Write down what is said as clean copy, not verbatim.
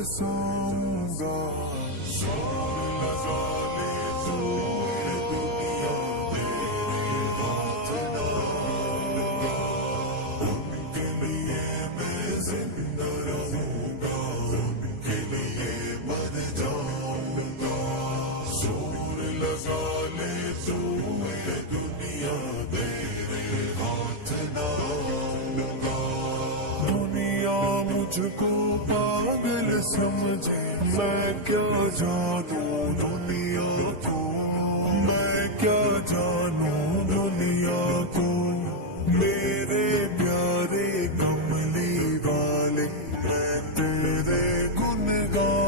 برساؤں گا. زور لگا لے تو یہ دنیا تیرے ہاتھ نہ آؤں گا. ان کے لیے میں زندہ رہوں گا, ان کے لیے مر جاؤں گا. زور لگا لے تو یہ دنیا تیرے ہاتھ نہ آؤں گا. دنیا مجھ کو پاگل سمجھے, میں کیا جانوں دنیا